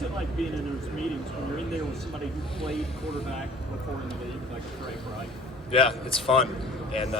What's it like being in those meetings when you're in there with somebody who played quarterback before in the league, like Frank Reich? Yeah, it's fun. And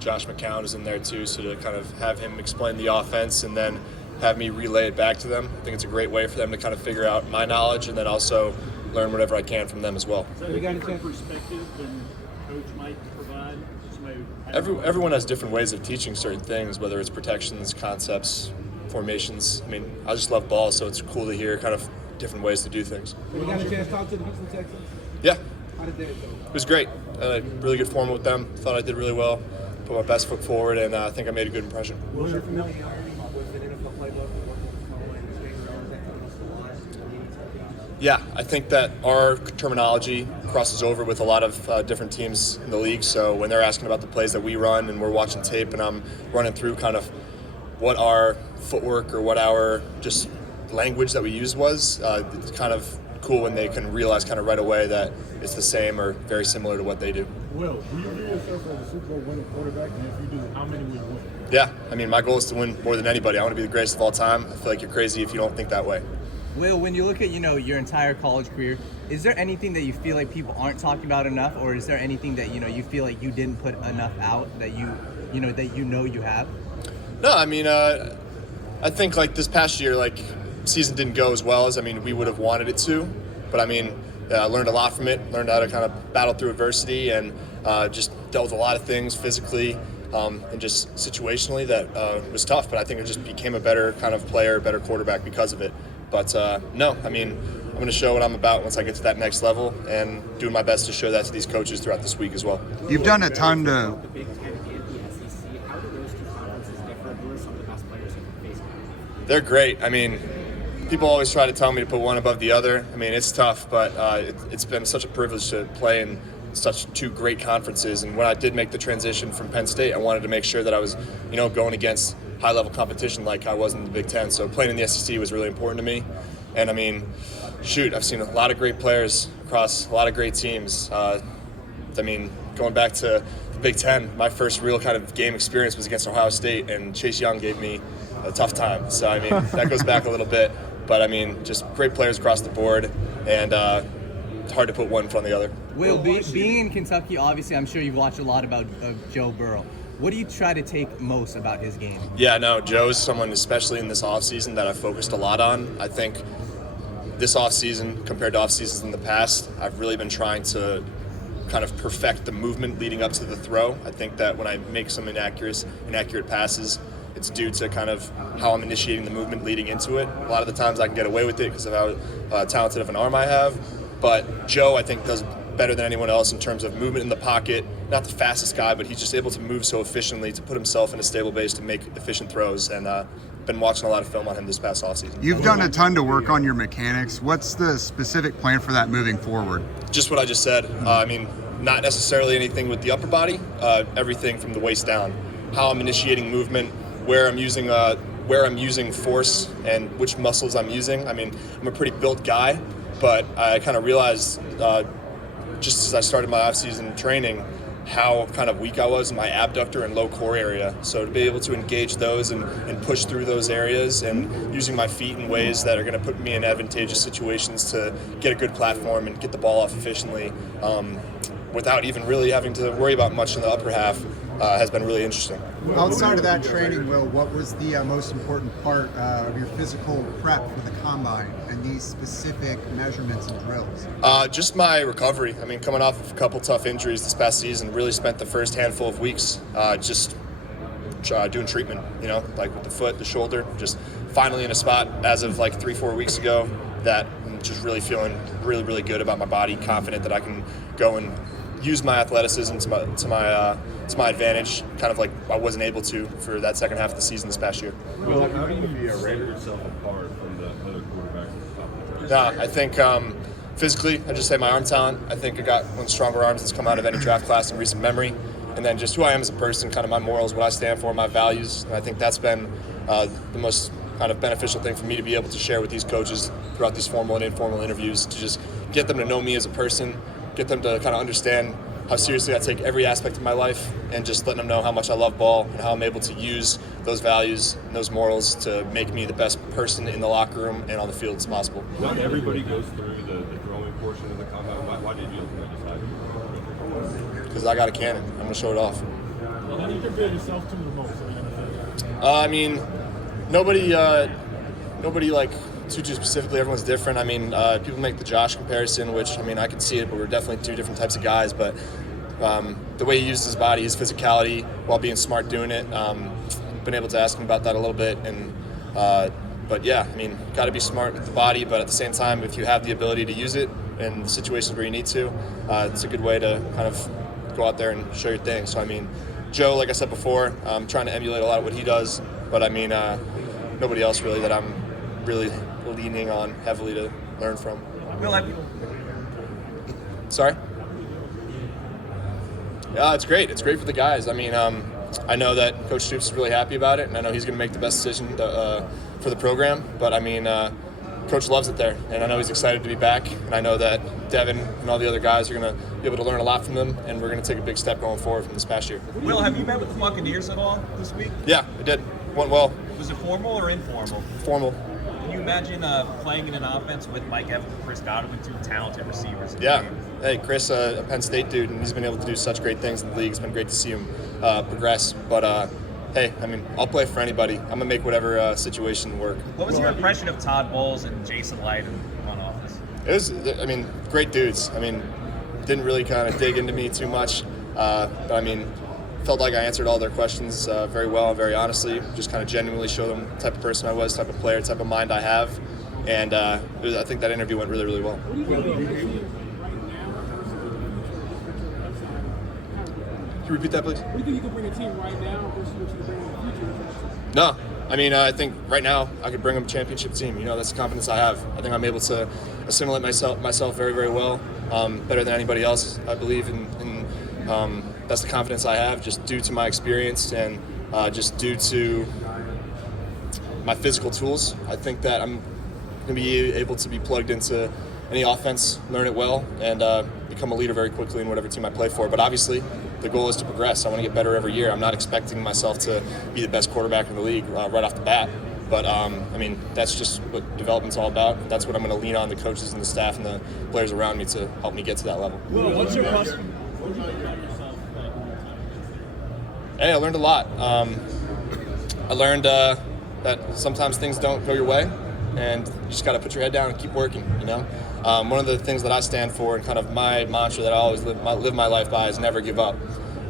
Josh McCown is in there too, so to kind of have him explain the offense and then have me relay it back to them, I think it's a great way for them to kind of figure out my knowledge and then also learn whatever I can from them as well. Is that a different perspective than Coach might provide? Everyone has different ways of teaching certain things, whether it's protections, concepts, formations. I mean, I just love ball, so it's cool to hear kind of different ways to do things. You got a chance to talk to the Houston Texans? Yeah. How did that go? It was great. Really good form with them. Thought I did really well. Put my best foot forward, and I think I made a good impression. Was your familiarity with an NFL playbook? Yeah, I think that our terminology crosses over with a lot of different teams in the league. So when they're asking about the plays that we run and we're watching tape and I'm running through kind of what our footwork or what our just language that we use was, it's kind of cool when they can realize kind of right away that it's the same or very similar to what they do. Will, do you view yourself as a Super Bowl winning quarterback? And if you do, how many will you win? Yeah, I mean, my goal is to win more than anybody. I want to be the greatest of all time. I feel like you're crazy if you don't think that way. Will, when you look at, your entire college career, is there anything that you feel like people aren't talking about enough, or is there anything that, you feel like you didn't put enough out that you have? No, I mean, I think like this past year, like season didn't go as well as, we would have wanted it to, but I learned a lot from it, learned how to kind of battle through adversity and just dealt with a lot of things physically and just situationally that was tough, but I think I just became a better kind of player, better quarterback because of it. But no, I'm going to show what I'm about once I get to that next level and doing my best to show that to these coaches throughout this week as well. You've done a ton to... The Big Ten and the SEC, how do those two conferences differ? Who are some of the best players in the face? They're great. People always try to tell me to put one above the other. It's tough, but it's been such a privilege to play in such two great conferences. And when I did make the transition from Penn State, I wanted to make sure that I was, going against high-level competition like I was in the Big Ten. So playing in the SEC was really important to me. And I've seen a lot of great players across a lot of great teams. Going back to the Big Ten, my first real kind of game experience was against Ohio State, and Chase Young gave me a tough time. So, that goes back a little bit. But, just great players across the board, and it's hard to put one in front of the other. Will, being in Kentucky, obviously, I'm sure you've watched a lot about Joe Burrow. What do you try to take most about his game? Yeah, no, Joe's someone, especially in this offseason, that I've focused a lot on. I think this offseason, compared to offseasons in the past, I've really been trying to kind of perfect the movement leading up to the throw. I think that when I make some inaccurate passes, it's due to kind of how I'm initiating the movement leading into it. A lot of the times I can get away with it because of how talented of an arm I have. But Joe, I think, does better than anyone else in terms of movement in the pocket. Not the fastest guy, but he's just able to move so efficiently to put himself in a stable base to make efficient throws. And been watching a lot of film on him this past offseason. You've done a ton to work on your mechanics. What's the specific plan for that moving forward? Just what I just said. Not necessarily anything with the upper body, everything from the waist down. How I'm initiating movement, where I'm using force and which muscles I'm using. I'm a pretty built guy, but I kind of realized just as I started my off-season training how kind of weak I was in my abductor and low core area. So to be able to engage those and push through those areas and using my feet in ways that are going to put me in advantageous situations to get a good platform and get the ball off efficiently without even really having to worry about much in the upper half has been really interesting. Outside of that training, Will, what was the most important part of your physical prep for the combine and these specific measurements and drills? Just my recovery. Coming off of a couple tough injuries this past season, really spent the first handful of weeks just doing treatment, like with the foot, the shoulder, just finally in a spot as of like 3-4 weeks ago that I'm just really feeling really, really good about my body, confident that I can go and use my athleticism to my advantage, kind of like I wasn't able to for that second half of the season this past year. Well, how do you rate yourself apart from the other quarterbacks? I think physically, I just say my arm talent. I think I got one of the stronger arms that's come out of any draft class in recent memory. And then just who I am as a person, kind of my morals, what I stand for, my values. And I think that's been the most kind of beneficial thing for me to be able to share with these coaches throughout these formal and informal interviews, to just get them to know me as a person, get them to kind of understand how seriously I take every aspect of my life, and just letting them know how much I love ball and how I'm able to use those values and those morals to make me the best person in the locker room and on the field as possible. Not everybody goes through the throwing portion of the combine. Why did you ultimately decide? Because I got a cannon. I'm going to show it off. Well, how do you compare yourself to the most? I mean, nobody like too specifically. Everyone's different. I mean, people make the Josh comparison, which, I mean, I can see it, but we're definitely two different types of guys. But the way he uses his body, his physicality, while being smart doing it, been able to ask him about that a little bit. And but yeah, I mean, got to be smart with the body, but at the same time, if you have the ability to use it in situations where you need to, it's a good way to kind of go out there and show your thing. So I mean, Joe, like I said before, I'm trying to emulate a lot of what he does, but I mean, nobody else really that I'm really leaning on heavily to learn from. Sorry? Yeah, it's great. It's great for the guys. I mean, I know that Coach Stoops is really happy about it, and I know he's going to make the best decision for the program. But I mean, Coach loves it there, and I know he's excited to be back. And I know that Devin and all the other guys are going to be able to learn a lot from them, and we're going to take a big step going forward from this past year. Will, have you met with the Buccaneers at all this week? Yeah, I did. Went well. Was it formal or informal? Formal. Can you imagine playing in an offense with Mike Evans and Chris Godwin, two talented receivers? Yeah. Hey, Chris, a Penn State dude, and he's been able to do such great things in the league. It's been great to see him progress. But hey, I mean, I'll play for anybody. I'm gonna make whatever situation work. What was your impression of Todd Bowles and Jason Light in front office? It was, I mean, great dudes. I mean, didn't really kind of dig into me too much, but I mean, felt like I answered all their questions very well and very honestly. Just kind of genuinely showed them the type of person I was, type of player, type of mind I have, and I think that interview went really, really well. Can you repeat that, please? What do you think you can bring a team right now versus what you can bring in the future? No, I mean, I think right now I could bring them a championship team. You know, that's the confidence I have. I think I'm able to assimilate myself very, very well, better than anybody else, I believe. And that's the confidence I have, just due to my experience and just due to my physical tools. I think that I'm going to be able to be plugged into any offense, learn it well, and become a leader very quickly in whatever team I play for. But obviously, the goal is to progress. I want to get better every year. I'm not expecting myself to be the best quarterback in the league right off the bat. But, I mean, that's just what development's all about. That's what I'm going to lean on the coaches and the staff and the players around me to help me get to that level. Well, what's your question? What did you learn about yourself? Hey, I learned a lot. I learned that sometimes things don't go your way, and you just got to put your head down and keep working, you know? One of the things that I stand for and kind of my mantra that I always live my life by is never give up.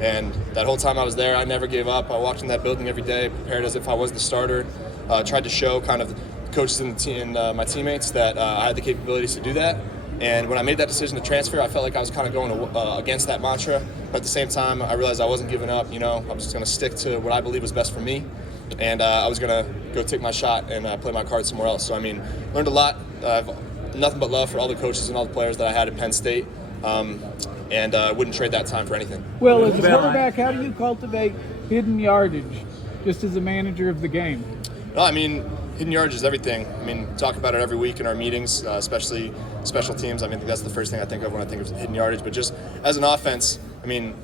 And that whole time I was there, I never gave up. I walked in that building every day, prepared as if I was the starter, tried to show kind of the coaches and my teammates that I had the capabilities to do that. And when I made that decision to transfer, I felt like I was kind of going against that mantra. But at the same time, I realized I wasn't giving up. You know, I was just going to stick to what I believe was best for me. And I was going to go take my shot and play my cards somewhere else. So, I mean, learned a lot. I've nothing but love for all the coaches and all the players that I had at Penn State. And wouldn't trade that time for anything. Well, as a quarterback, how do you cultivate hidden yardage just as a manager of the game? No, I mean, hidden yardage is everything. I mean, talk about it every week in our meetings, especially special teams. I mean, that's the first thing I think of when I think of hidden yardage. But just as an offense, I mean,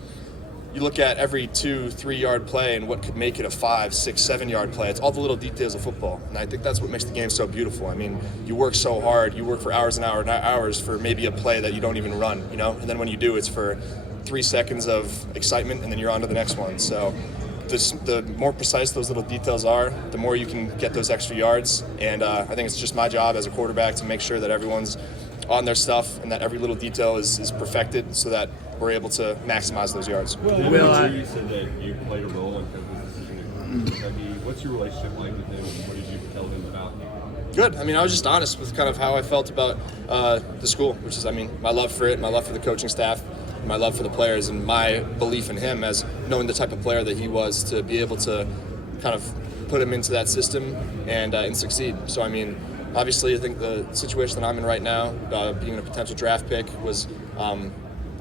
you look at every 2-3 yard play and what could make it a 5, 6, 7 yard play. It's all the little details of football, and I think that's what makes the game so beautiful. I mean, you work so hard, you work for hours and hours for maybe a play that you don't even run, you know, and then when you do, it's for 3 seconds of excitement, and then you're on to the next one. So the more precise those little details are, the more you can get those extra yards. And I think it's just my job as a quarterback to make sure that everyone's on their stuff and that every little detail is perfected so that we're able to maximize those yards. You said that you played a role in Kevin's decision. What's your relationship like with him, and what did you tell him about him? Good. I mean, I was just honest with kind of how I felt about the school, which is, I mean, my love for it, my love for the coaching staff, my love for the players, and my belief in him as knowing the type of player that he was to be able to kind of put him into that system and succeed. So, I mean, obviously, I think the situation that I'm in right now, being a potential draft pick, was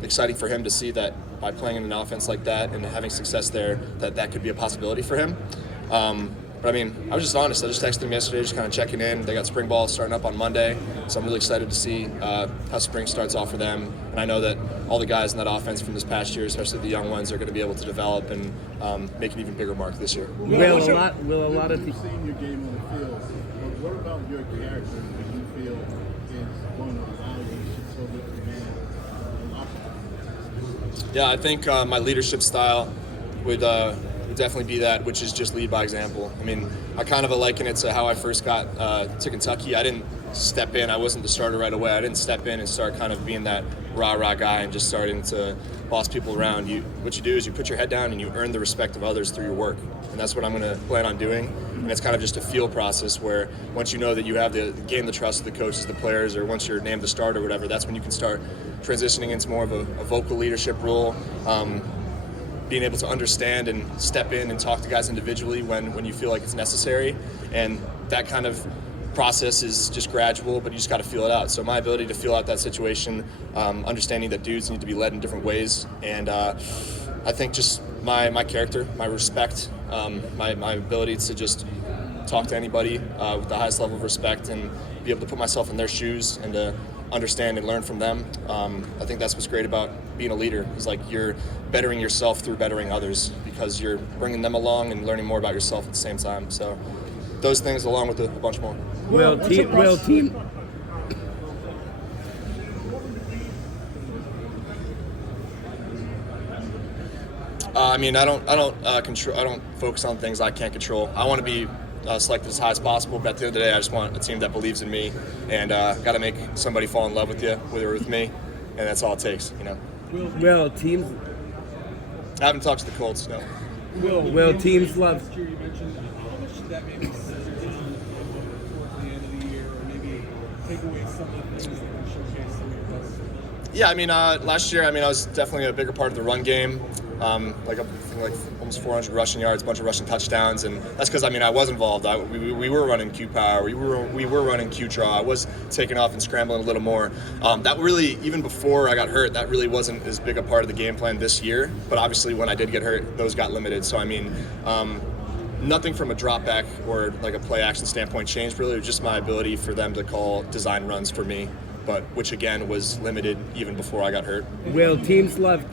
exciting for him to see that by playing in an offense like that and having success there, that could be a possibility for him. But I mean, I was just honest. I just texted them yesterday, just kind of checking in. They got spring ball starting up on Monday, so I'm really excited to see how spring starts off for them. And I know that all the guys in that offense from this past year, especially the young ones, are going to be able to develop and make an even bigger mark this year. Will a lot of You've seen your game on the field, but what about your character that you feel is going to allow you to so good command? Yeah, I think my leadership style would definitely be that, which is just lead by example. I mean, I kind of liken it to how I first got to Kentucky. I didn't step in. I wasn't the starter right away. I didn't step in and start kind of being that rah-rah guy and just starting to boss people around. What you do is you put your head down and you earn the respect of others through your work. And that's what I'm going to plan on doing. And it's kind of just a feel process where once you know that you have gained the trust of the coaches, the players, or once you're named the starter or whatever, that's when you can start transitioning into more of a vocal leadership role. Being able to understand and step in and talk to guys individually when you feel like it's necessary. And that kind of process is just gradual, but you just got to feel it out. So my ability to feel out that situation, understanding that dudes need to be led in different ways, and I think just my character, my respect, my ability to just talk to anybody with the highest level of respect and be able to put myself in their shoes and to understand and learn from them. I think that's what's great about being a leader, is like you're bettering yourself through bettering others because you're bringing them along and learning more about yourself at the same time. So those things along with a bunch more. I mean, I don't focus on things I can't control. I want to be selected as high as possible, but at the end of the day, I just want a team that believes in me, and got to make somebody fall in love with you, whether with me, and that's all it takes, you know. Will teams? I haven't talked to the Colts, no. Will teams love? Last year you mentioned how much did that maybe towards the end of the year, or maybe take away some of the things that can showcase some of your best? Yeah, I mean, last year, I was definitely a bigger part of the run game. Like almost 400 rushing yards, a bunch of rushing touchdowns, and that's because I was involved. We were running Q power, we were running Q draw. I was taking off and scrambling a little more. That really, even before I got hurt, that really wasn't as big a part of the game plan this year. But obviously, when I did get hurt, those got limited. So nothing from a drop back or like a play action standpoint changed. Really, it was just my ability for them to call design runs for me, but which again was limited even before I got hurt. Will teams love?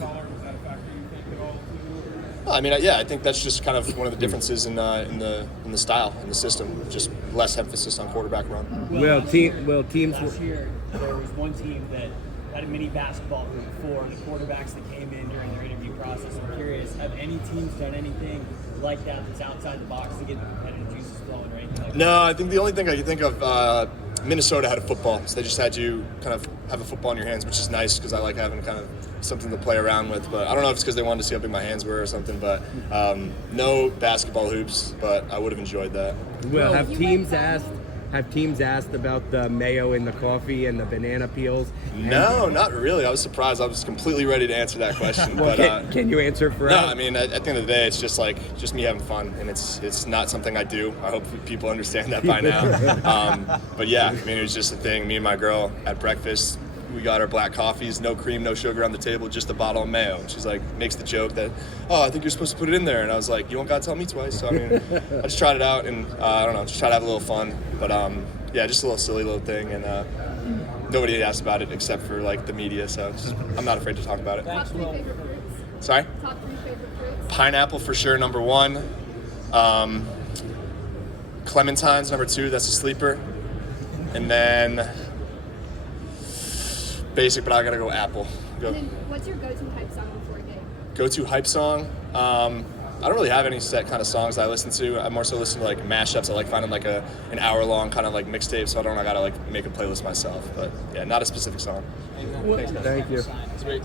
I think that's just kind of one of the differences in the style, in the system. Just less emphasis on quarterback run. Will teams? Last year, there was one team that had a mini basketball group for the quarterbacks that came in during their interview process. I'm curious, have any teams done anything like that that's outside the box to get the competitive juices flowing or anything like that? No, I think the only thing I can think of, Minnesota had a football, so they just had you kind of have a football in your hands, which is nice because I like having kind of something to play around with. But I don't know if it's because they wanted to see how big my hands were or something. But no basketball hoops, but I would have enjoyed that. Will have teams asked about the mayo in the coffee and the banana peels? No, not really. I was surprised. I was completely ready to answer that question. Well, but can you answer for no, us? at the end of the day, it's just me having fun, and it's not something I do. I hope people understand that by now. But yeah, it was just a thing. Me and my girl at breakfast, we got our black coffees, no cream, no sugar on the table, just a bottle of mayo. And she's like, makes the joke that, I think you're supposed to put it in there. And I was like, you don't gotta tell me twice. So I just tried it out, and I don't know, just try to have a little fun. But just a little silly little thing, and nobody had asked about it except for like the media. So I'm not afraid to talk about it. Top 3 favorite fruits? Sorry? Top 3 favorite fruits? Pineapple For sure, number 1. Clementines, number 2. That's a sleeper. And then basic, but I gotta go apple. Go. And then what's your go-to hype song before a game? Go-to hype song? I don't really have any set kind of songs I listen to. I more so listen to like mashups. I like finding like an hour-long kind of like mixtape, so I gotta like make a playlist myself. But yeah, not a specific song. Thank you. Sweet.